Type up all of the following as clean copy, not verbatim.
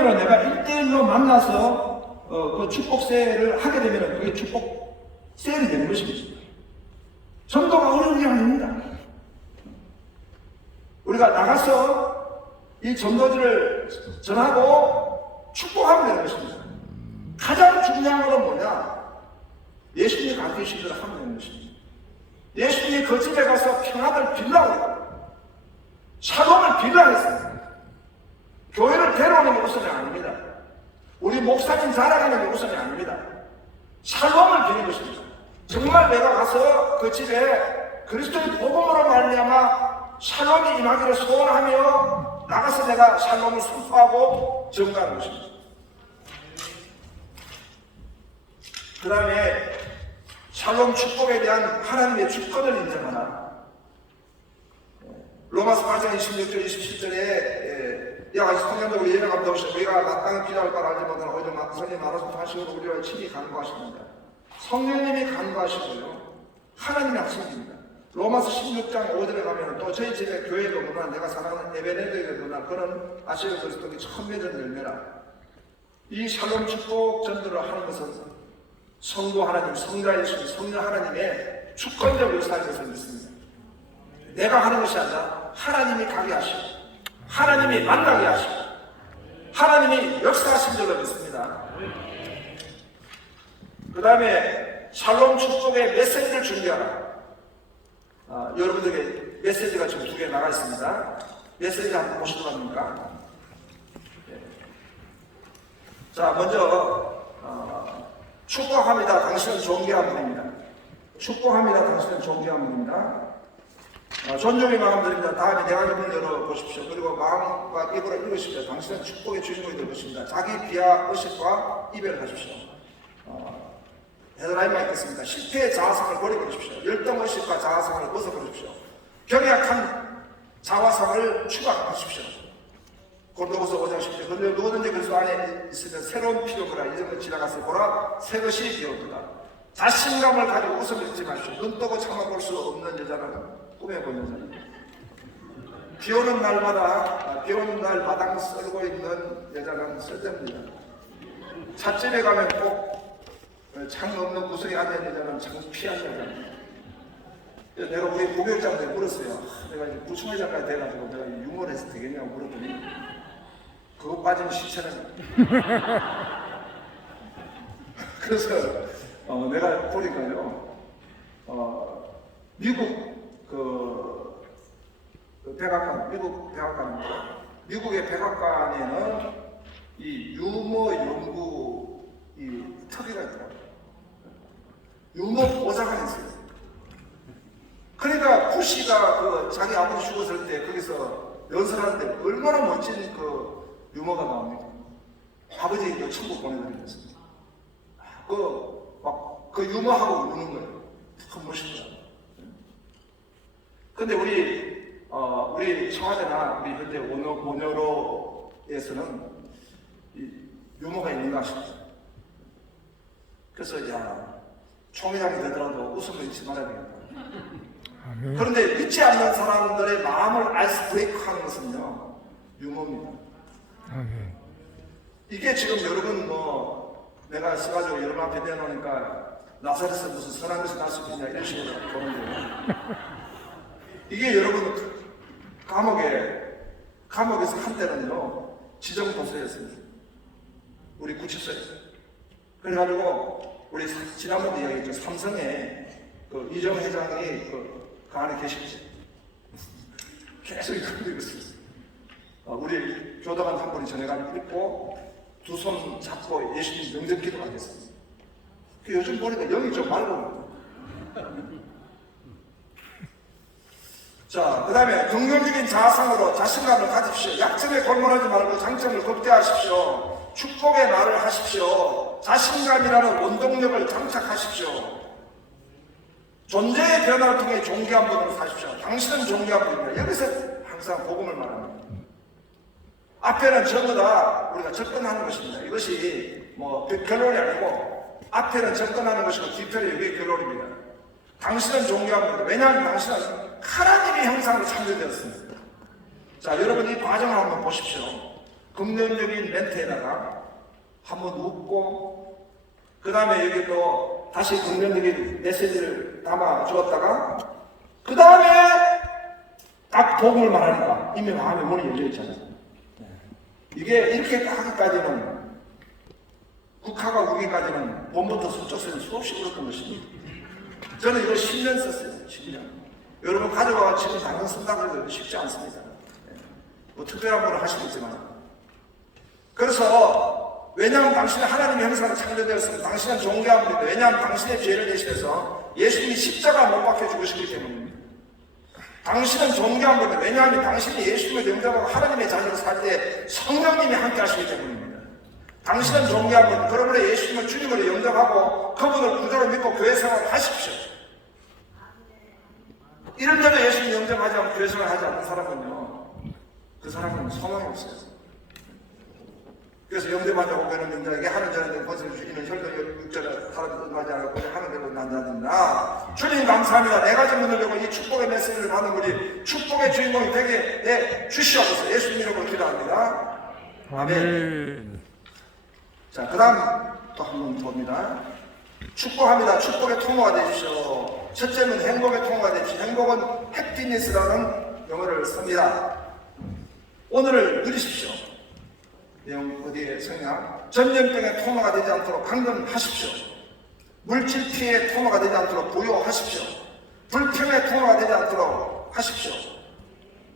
성령으로 내가 1대1로 만나서 그 축복세를 하게 되면 그게 축복세일이 되는 것입니다. 전도가 어려운 게 아닙니다. 우리가 나가서 이 전도지를 전하고 축복하면 되는 것입니다. 가장 중요한 것은 뭐냐? 예수님이 가르치신 대로 하면 되는 것입니다. 예수님이 그 집에 가서 평안을 빌라고 했고 샬롬을 빌라고 했습니다. 교회를 데려오는 게 우선이 아닙니다. 우리 목사님 자랑하는 게 우선이 아닙니다. 샬롬을 비는 것입니다. 정말 내가 가서 그 집에 그리스도의 복음으로 말미암아 샬롬이 임하기를 소원하며 나가서 내가 샬롬을 선포하고 증거하는 것입니다. 그 다음에 샬롬 축복에 대한 하나님의 주권을 인정하라. 로마서 8장 26절 27절에 야, 성령도 우리 예배가 없으시고 우리가 마땅히 기도할 바를 알지 못하나 오히려 성령님 알아서 하시고 우리와 친히 간구하십니다. 성령님이 간구하시고요. 하나님이 하십니다. 로마서 16장 5절에 가면 또 저희 집에 교회도 문화 내가 사랑하는 에베네드의 문화 그런 아시아 그리스도의 처음 맺은 열매라. 이 샬롬 축복 전도를 하는 것은 성부 하나님, 성자이신 성령 하나님의 주권적 의사인 것을 믿습니다. 내가 하는 것이 아니라 하나님이 가게 하시고 하나님이 만나게 하시고 하나님이 역사하신 줄로 믿습니다. 그 다음에 샬롬 축복의 메시지를 준비하라. 여러분들에게 메시지가 지금 2개 나가 있습니다. 메시지 한번 보시도록 합니까? 자, 먼저 축복합니다. 당신은 존귀한 분입니다. 축복합니다. 당신은 존귀한 분입니다. 존중의 마음 드립니다. 다음에 내가 입을 열어보십시오. 그리고 마음과 입으로 읽으십시오. 당신은 축복의 주인공이 될 것입니다. 자기 비하 의식과 이별하십시오. 헤드라인만 읽겠습니다. 실패의 자아상을 버려버리십시오. 열등의식과 자아상을 벗어버리십시오. 병약한 자화상을 추가하십시오. 고린도후서 5장 10절 그런데 누구든지 그리스도 안에 있으면 새로운 피조물이라 이전 것 지나갔을 보라 새 것이 되었도다. 자신감을 가지고 웃음을 잊지 마십시오. 눈 뜨고 참아볼 수 없는 여자는 꿈에본 여자는 비 오는 날마다 비 오는 날 마당 썰고 있는 여자는 쓸데없는 여자. 찻집에 가면 꼭 창 없는 구석에 앉아있는 여자는 창피한 여자입니다. 내가 우리 부교육장한테 물었어요. 내가 이제 구청회장까지 돼가지고 내가 유머를 해서 되겠냐고 물었더니 그거 빠지면 시체는 그래서 내가 보니까요 미국 백악관, 미국 백악관입니다. 미국의 백악관에는 이 유머 연구 이 특위가 있더라고요. 유머 보좌관이 있어요. 그러니까 부시가 자기 아버지 죽었을 때 거기서 연설하는데 얼마나 멋진 유머가 나옵니까? 아버지 천국 보내드리면서 그 유머하고 우는 거예요. 참 멋있다. 근데 우리 청와대나 우리 현재 원여로에서는 유머가 있는가 싶어요. 그래서 총회장이 되더라도 웃음을 잊지 말아야 되겠다. 그런데 믿지 않는 사람들의 마음을 아이스 브레이크 하는 것은요 유머입니다. 이게 지금 여러분 내가 써가지고 여러분 앞에 내놓으니까 나사렛에서 무슨 선한 것이 날 수 있냐 이런 식으로 보는데요. 이게 여러분 감옥에서 한때는요 지정도서였습니다. 우리 구치소에서. 그래가지고 우리 지난번에 이야기했죠. 삼성에 이정 회장이 그 안에 계시지. 계속 이걸 읽었어요. 우리 교도관 한 분이 전해가지고 읽고 두 손 잡고 예수님 명절 기도하겠습니다. 요즘 보니까 영이 좀 맑은 자, 그 다음에 긍정적인 자아상으로 자신감을 가집시오. 약점에 골몰하지 말고 장점을 극대화하십시오. 축복의 말을 하십시오. 자신감이라는 원동력을 장착하십시오. 존재의 변화를 통해 존귀한 분으로 사십시오. 당신은 존귀한 분입니다. 여기서 항상 복음을 말합니다. 앞에는 전부 다 우리가 접근하는 것입니다. 이것이 결론이 아니고 앞에는 접근하는 것이고 뒤편에 이게 결론입니다. 당신은 존귀한 분입니다. 왜냐하면 당신은 하나님의 형상으로 창조되었습니다. 자, 여러분 이 과정을 한번 보십시오. 긍정적인 멘트에다가 한번 웃고, 그 다음에 여기 또 다시 긍정적인 메시지를 담아 주었다가, 그 다음에 딱 복음을 말하니까 이미 마음의 문이 열려 있잖아요. 이게 이렇게 하기까지는, 국화가 우기까지는 봄부터 수적서는 수없이 울었던 것입니다. 저는 이거 10년 썼어요. 10년. 여러분 가져와 지금 당장 쓴다고 해도 쉽지 않습니다. 뭐 특별한 분을 하시겠지만. 그래서 왜냐하면 당신은 하나님의 형상으로 창조되었습니다. 당신은 존귀합니다. 왜냐하면 당신의 죄를 대신해서 예수님이 십자가 못 박혀 죽으시기 때문입니다. 당신은 존귀합니다. 왜냐하면 당신이 예수님을 영접하고 하나님의 자녀로 살 때 성령님이 함께 하시기 때문입니다. 당신은 존귀합니다. 그러므로 예수님을 주님으로 영접하고 그분을 구주로 믿고 교회 생활을 하십시오. 이런데도 예수님 영접하지 않고 교회 생활을 하지 않는 사람은요, 그 사람은 소망이 없어요. 그래서 영접하자고 배는 영자에게 하는 자는 권세를 주기는 혈도 6절에 사람을 응하지 않고 하는 대로 난 자들이나 주님 감사합니다. 내가 좀 얻으려고 이 축복의 메시지를 받는 우리 축복의 주인공이 되게 주시옵소서. 예수님 이름으로 기도합니다. 아멘. 자, 그 다음 또 한 번 봅니다. 축복합니다. 축복의 통로가 되십시오. 첫째는 행복의 통로가 되십시오. 행복은 해피니스라는 영어를 씁니다. 오늘을 누리십시오. 내용 어디에 성향? 전염병의 통로가 되지 않도록 강건하십시오. 물질 피해의 통로가 되지 않도록 보유하십시오. 불평의 통로가 되지 않도록 하십시오.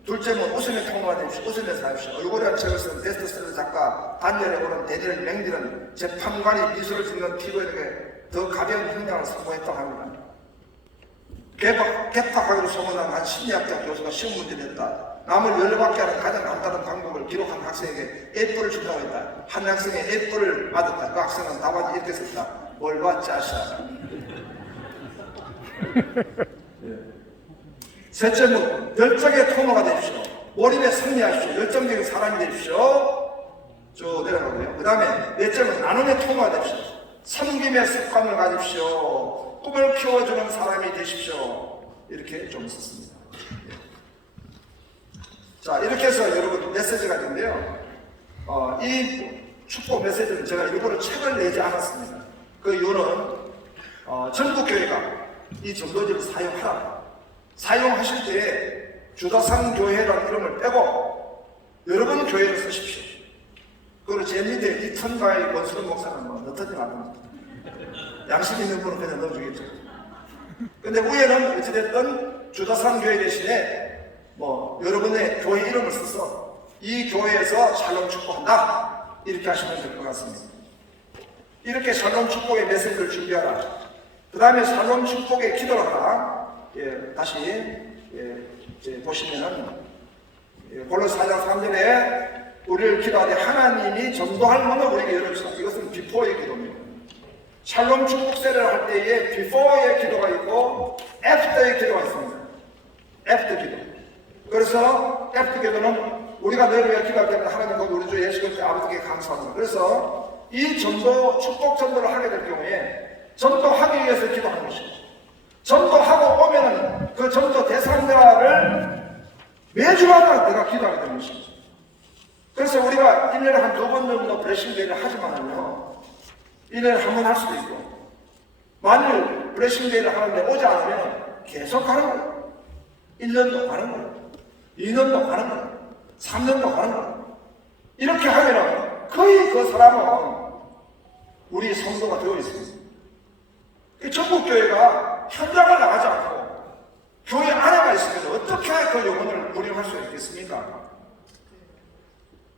둘째는 웃음의 통로가 되십시오. 웃으면서 하십시오. 얼굴이라는 책을 쓴 베스트셀러 작가 반열에 오른 데니엘 맹딜은 재판관이 미소를 짓는 피고인에게 더 가벼운 형량을 선고했다고 합니다. 개팍하기로 소문난 한 심리학자 교수가 시험 문제를 냈다. 남을 열받게 하는 가장 남다른 방법을 기록한 학생에게 F를 준다고 했다. 한 학생이 F를 받았다. 그 학생은 답안지 이렇게 썼다. 뭘 받자샤. 셋째는 열정의 통로가 되십시오. 몰입에 승리하십시오. 열정적인 사람이 되십시오. 쭉 내려가고요. 그 다음에 넷째는 나눔의 통로가 되십시오. 섬김의 습관을 가집시오. 꿈을 키워주는 사람이 되십시오. 이렇게 좀 썼습니다. 자, 이렇게 해서 여러분 메시지가 있는데요. 이 축복 메시지는 제가 일부러 책을 내지 않았습니다. 그 이유는 전국교회가 이 전도지를 사용하실 때 주다산 교회라는 이름을 빼고 여러분 교회를 쓰십시오. 그리고 제 밑에 이천가의 권수는 목사는 뭐 넣든지 말든지 양심 있는 분은 그냥 넣어주겠죠. 근데 위에는 어찌됐든 주다산 교회 대신에 뭐 여러분의 교회 이름을 써서 이 교회에서 샬롬 축복한다 이렇게 하시면 될 것 같습니다. 이렇게 샬롬 축복의 메시지를 준비하라. 그 다음에 샬롬 축복의 기도를 하라. 다시 보시면은 골로새 4장 3절에 우리를 기도하되 하나님이 전도할 문을 우리에게 열어주시라. 이것은 비포의 기도입니다. 샬롬 축복 세례를 할 때에 비포의 기도가 있고 애프터의 기도가 있습니다. 애프터 기도. 그래서 애프터 기도는 우리가 너희를 위해 기도할 때마다 하나님 곧 우리 주 예수 그리스도 아버지께 감사합니다. 그래서 이 전도 축복 전도를 하게 될 경우에 전도하기 위해서 기도하는 것입니다. 전도하고 오면은 그 전도 대상자를 매주마다 내가 기도하게 되는 것입니다. 그래서 우리가 1년에 한 2번 정도 블레싱데이를 하지만요, 1년에 한 번 할 수도 있고, 만일 블레싱데이를 하는데 오지 않으면 계속 가는 거예요. 1년도 가는 거예요. 2년도 가는 거예요. 3년도 가는 거예요. 이렇게 하면 거의 그 사람은 우리 성도가 되어 있습니다. 전국교회가 현장을 나가지 않고 교회 안에만 있으면 어떻게 그 영혼을 운영할 수 있겠습니까?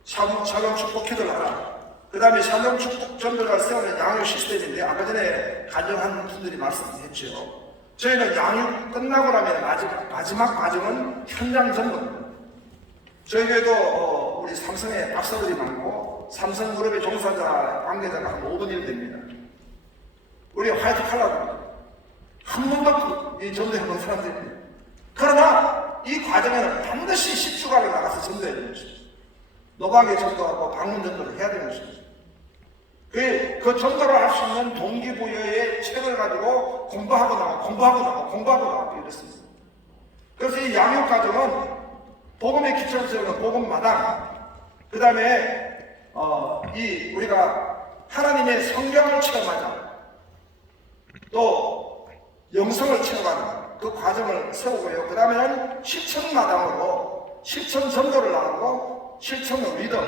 샬롬 축복 기도를 하라. 그 다음에 샬롬 축복 전도를 세우는 양육 시스템인데 아까 전에 간증한 분들이 말씀했죠. 저희는 양육 끝나고 나면 마지막 과정은 현장 전도입니다. 저희 교회도 우리 삼성에 박사들이 많고 삼성그룹의 종사자 관계자가 한 5분 1 됩니다. 우리 화이트 칼라입니다. 한 번도 이 전도해본 사람들입니다. 그러나 이 과정에는 반드시 10주간을 나가서 전도해야 되는 것입니다. 노방의 전도하고 방문 전도를 해야 되는 것입니다. 그 전도를 할 수 있는 동기부여의 책을 가지고 공부하고 나가고 이랬습니다. 그래서 이 양육 과정은 복음의 기초를 세우는 복음마당, 그 다음에 우리가 하나님의 성경을 체험하자, 또 영성을 체험하는 그 과정을 세우고요. 그 다음에는 실천마당으로 실천 전도를 나가고 실천 리더,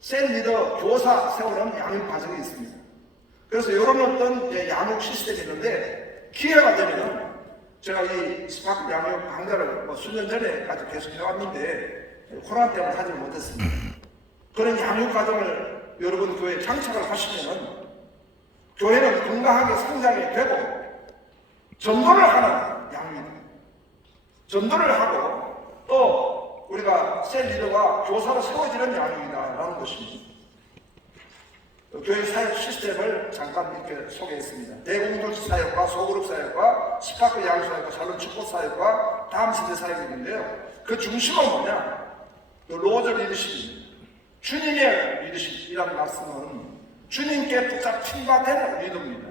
셀 리더, 교사 세우는 양육 과정이 있습니다. 그래서 이런 어떤 양육 시스템이 있는데, 기회가 되면 제가 이 스파크 양육 강좌를 수년 전에까지 계속 해왔는데 코로나 때문에 하지 못했습니다. 그런 양육 과정을 여러분 교회에 장착을 하시면 교회는 건강하게 성장이 되고 전도를 하는 양육입니다. 전도를 하고 또 우리가 셀 리더가 교사로 세워지는 양육이다라는 것입니다. 교회 사역 시스템을 잠깐 이렇게 소개했습니다. 대공동체 사역과 소그룹 사역과 스파크 양육 사역과 샬롬 축복 사역과 다음 세대 사역이 있는데요. 그 중심은 뭐냐? 로저 리더십입니다. 주님의 리더십이라는 말씀은 주님께 붙잡힌 바 된 리더입니다.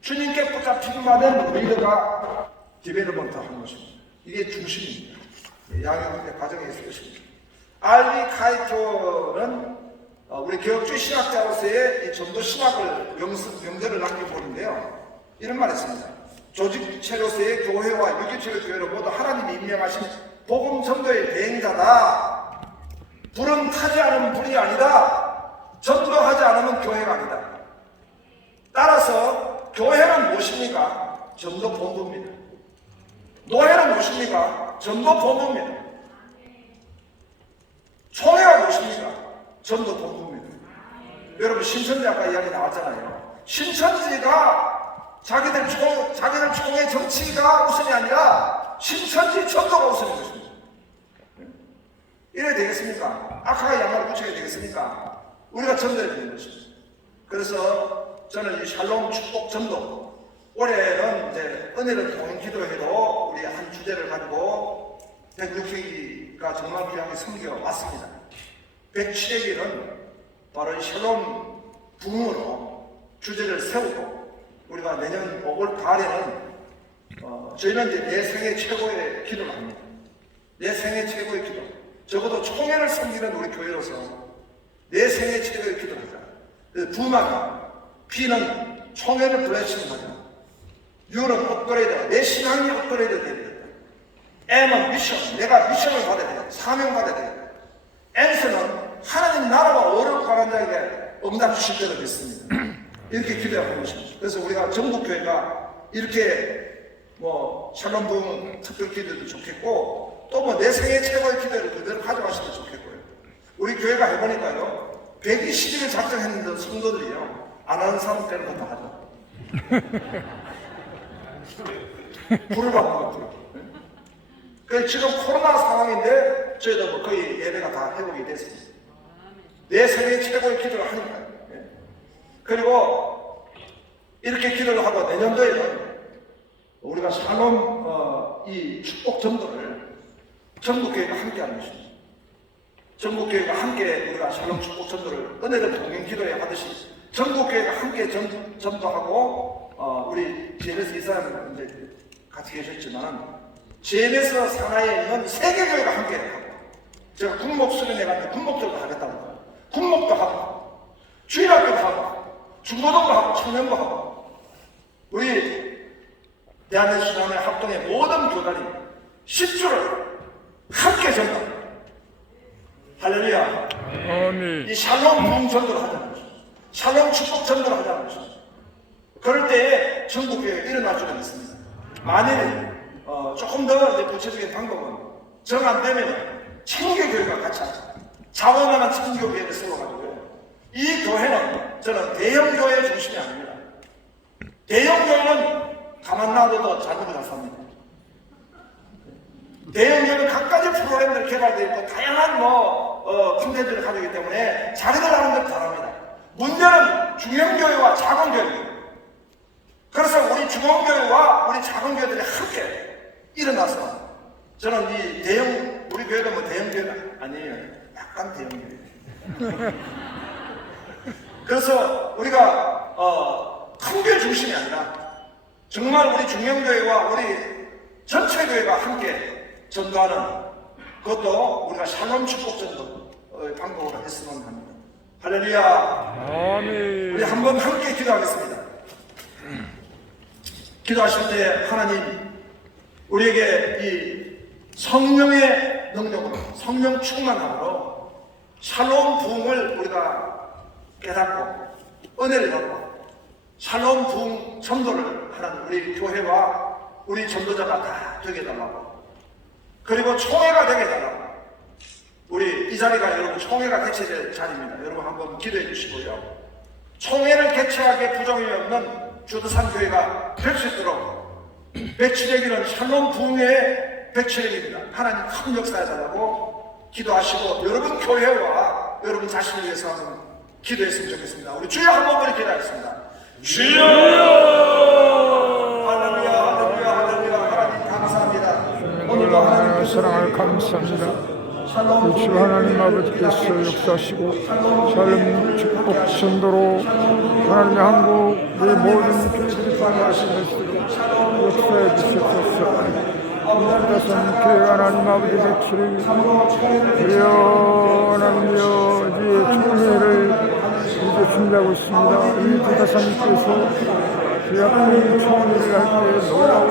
주님께 붙잡힌 바 된 리더가 디벨롭먼트 하는 것입니다. 이게 중심입니다. 양육의 과정에 있을 것입니다. 알비 카이토는 우리 개혁주의 신학자로서의 이 전도 신학을 명제를 남겨보는데요. 이런 말 했습니다. 조직체로서의 교회와 유기체의 교회로 모두 하나님이 임명하신 복음 전도의 대행자다. 불은 타지 않으면 불이 아니다. 전도하지 않으면 교회가 아니다. 따라서 교회는 무엇입니까? 전도 본부입니다. 노예는 무엇입니까? 전도 본부입니다. 총회가 무엇입니까? 전도 본부입니다. 여러분 신천지 아까 이야기 나왔잖아요. 신천지가 자기들 총회 정치가 우선이 아니라 신천지 전도가 우선인 것입니다. 이래야 되겠습니까? 악화가 양말을 붙여야 되겠습니까? 우리가 전도해야 되는 것입니다. 그래서 저는 이 샬롬 축복 전도, 올해는 이제 은혜를 통한 기도회로 우리 한 주제를 가지고 106회기가 정말 귀하게 섬겨왔습니다. 107회기는 바로 이 샬롬 붕으로 주제를 세우고, 우리가 내년 5월 달에는 저희는 이제 내 생애 최고의 기도를 합니다. 내 생애 최고의 기도. 적어도 총회를 섬기는 우리 교회로서 내 생애 최고의 기도를 하자. 부만, P는 총회를 블레싱 하자. U는 업그레이드, 내 신앙이 업그레이드 되야 되겠다. M은 미션, 내가 미션을 받아야 되겠다. 사명 받아야 되겠다. N스는 하나님 나라와 어를 바란 자에게 응답 주실 때를 믿습니다. 이렇게 기도하고 있습니다. 그래서 우리가 전국교회가 이렇게 샬롬 부흥 특별 기도도 좋겠고, 또 내 생애 최고의 기도를 그대로 가져가시면 좋겠고요. 우리 교회가 해보니까요, 120일을 작정했는데 성도들이요, 안 하는 사람 때는 다 하죠. 불을 받는 거죠. 그래서 지금 코로나 상황인데 저희도 거의 예배가 다 회복이 됐습니다. 내 생애 최고의 기도를 하니까요. 그리고 이렇게 기도를 하고 내년도에는 우리가 샬롬 이 축복 전도를 전국교회가 함께 하는 것입니다. 전국교회가 함께 우리가 샬롬 축복 전도를 은혜를 동행 기도에 하듯이 전국교회가 함께 전도하고, 우리 GMS 이사님 이제 같이 계셨지만 GMS 산하에 있는 세계교회가 함께 하고, 제가 군목 수련회 갔는데 군목들도 하겠다고 해요. 군목도 하고 주일학교도 하고 중고등도 하고 청년도 하고, 우리 대한민국 수련회 합동의 모든 교단이 10주를 함께 전도합니다. 할렐루야. 아멘. 이 샬롬 부흥 전도를 하자는 것입니다. 샬롬 축복 전도를 하자는 것입니다. 그럴 때에 전국교회가 일어날 줄은 있습니다. 만일 조금 더 구체적인 방법은 정 안 되면 청교교회가 같이 하자. 자원하는 청교교회를 세워가지고요. 이 교회는 저는 대형교회 중심이 아닙니다. 대형교회는 가만 놔둬도 자금이 다 삽니다. 대형교회는 각가지 프로그램들이 개발되어 있고 다양한 콘텐츠를 가지고 있기 때문에 자기들 나름대로 잘합니다. 문제는 중형교회와 작은교회입니다. 그래서 우리 중형교회와 우리 작은교회들이 함께 일어나서, 저는 이 우리 교회도 대형교회가 아니에요. 약간 대형교회. 그래서 우리가 큰 교회 중심이 아니라 정말 우리 중형교회와 우리 전체 교회가 함께 전도하는, 그것도 우리가 샬롬 축복 전도 방법으로 했으면 합니다. 할렐루야. 아멘. 우리 한번 함께 기도하겠습니다. 기도하실 때 하나님 우리에게 이 성령의 능력으로 성령 충만함으로 샬롬 부흥을 우리가 깨닫고 은혜를 받고 샬롬 부흥 전도를 하는 우리 교회와 우리 전도자가 다 되게 해달라고, 그리고 총회가 되게 해달라고. 우리 이 자리가 여러분 총회가 개최될 자리입니다. 여러분 한번 기도해 주시고요. 총회를 개최하기에 부정이 없는 주도산 교회가 될 수 있도록 배치되기는 샬롬 부흥의 배치되기입니다. 하나님 큰 역사에 달라고 기도하시고 여러분 교회와 여러분 자신을 위해서 한번 기도했으면 좋겠습니다. 우리 주여 한번 우리 기도하겠습니다. 주여! 할렐루야, 할렐루야, 할렐루야. 하나님 감사합니다. 오늘도 하나님 사랑을 감사합니다. 주 하나님 아버지께서 역사하시고 샬롬 축복 전도로 하나님의 한국의 모든 교회들이 반응하시는 것으로 역사해 주시옵소서. 이다선 교회 하나님 아버지 백칠이 주여 하나님이여 이제 총회를 이제 준비하고 있습니다. 이 이다선께서 주약의 총회를 할 때 놀라운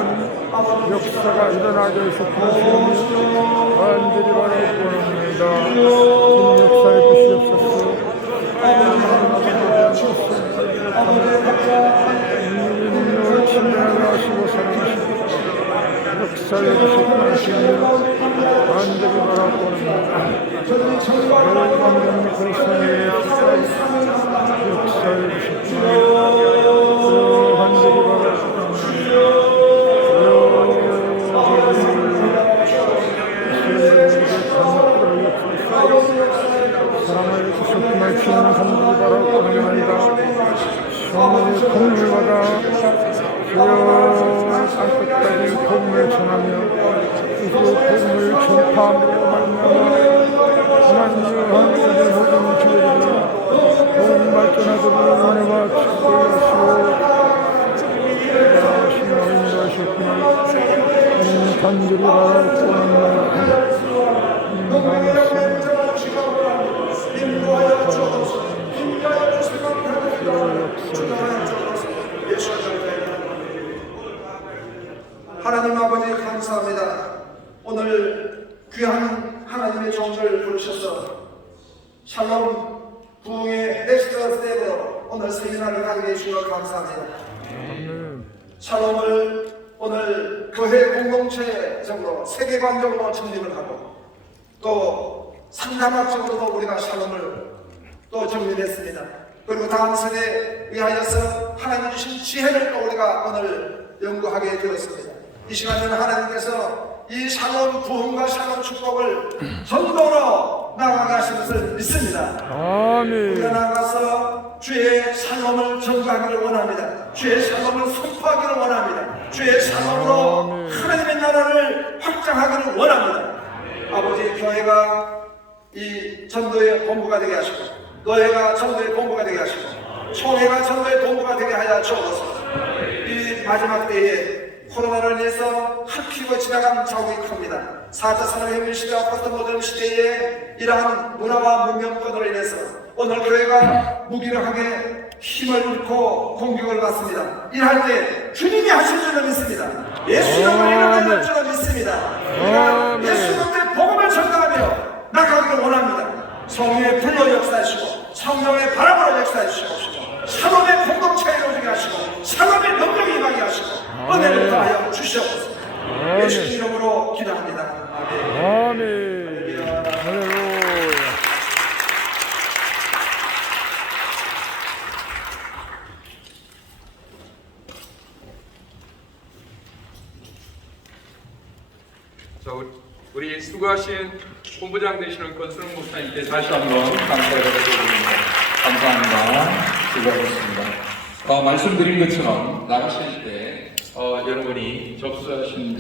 역사가 일어나게 하셨고 주님이 완전히 바라봅니다. 주님 역사에 주시옵소서. 능력을 친절하게 하시고 사랑하시고 역사에 주시옵소서. 완전히 바라봅니다. 하나님 불쌍히 역사에 주시옵소서. 완전히 바라봅니다. 사랑을 주셨구나. 주님을 감사히 바라고 합니다. 성령의 공을 받아 주여 땅끝까지 복음을 전하며 이제 복음을 전파함으로 말미암아 하나님의 하나님의 모든 교회들이 복음 발전하도록 은혜와 축복을 하시고 인도하셨구나. 간절히 바라고 합니다. 하나님 아버지 감사합니다. 오늘 귀한 하나님의 종을 부르셔서 샬롬 부흥의 넥스트 스텝으로 오늘 세미나를 하게 해주셔서 감사합니다. 샬롬을 오늘 교회 공동체적으로 세계관적으로 정립을 하고 또 상담학적으로도 우리가 샬롬을 또 정립했습니다. 그리고 다음 세대에 위하여서 하나님 주신 지혜를 또 우리가 오늘 연구하게 되었습니다. 이 시간에는 하나님께서 이 샬롬 부흥과 샬롬 축복을 전도로 나아가게 하신 것을 믿습니다. 아멘. 우리가 나아가서 주의 샬롬을 전가하기를 원합니다. 주의 샬롬을 선포하기를 원합니다. 주의 샬롬으로 하나님의 나라를 확장하기를 원합니다. 아버지, 교회가 이 전도의 본부가 되게 하시고 교회가 전도의 본부가 되게 하시고 총회가 전도의 본부가 되게 하여 주옵소서. 이 마지막 때에 코로나로 인해서 핫피고 지나간 자국이 큽니다. 4차 산업혁명 시대와 포스트 모던 시대에 이러한 문화와 문명권으로 인해서 오늘 교회가 무기력하게 힘을 잃고 공격을 받습니다. 이럴 때 주님이 하실 줄을 믿습니다. 예수 이름으로 일어날 줄을 믿습니다. 우리가 예수 이름의 복음을 전가하며 나가기를 원합니다. 성령의 불로 역사하시고 성령의 바람으로 역사해 주시옵시고 샬롬의 공동체에 이루어지게 하시고 샬롬의 능력이 임하게 하시고 은혜를 더하여 주시옵소서. 예수 이름으로 기도합니다. 아멘. 아멘. 할렐루야. 자, 우리 수고하신 본부장 되시는 권순웅 목사님께 다시 한번 감사를 드립니다. 감사합니다. 수고하셨습니다. 말씀드린 것처럼 나가실 때 여러분이 접수하신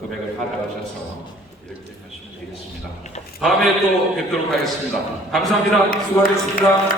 금액을 가져가셔서 이렇게 하시면 되겠습니다. 다음에 또 뵙도록 하겠습니다. 감사합니다. 수고하셨습니다.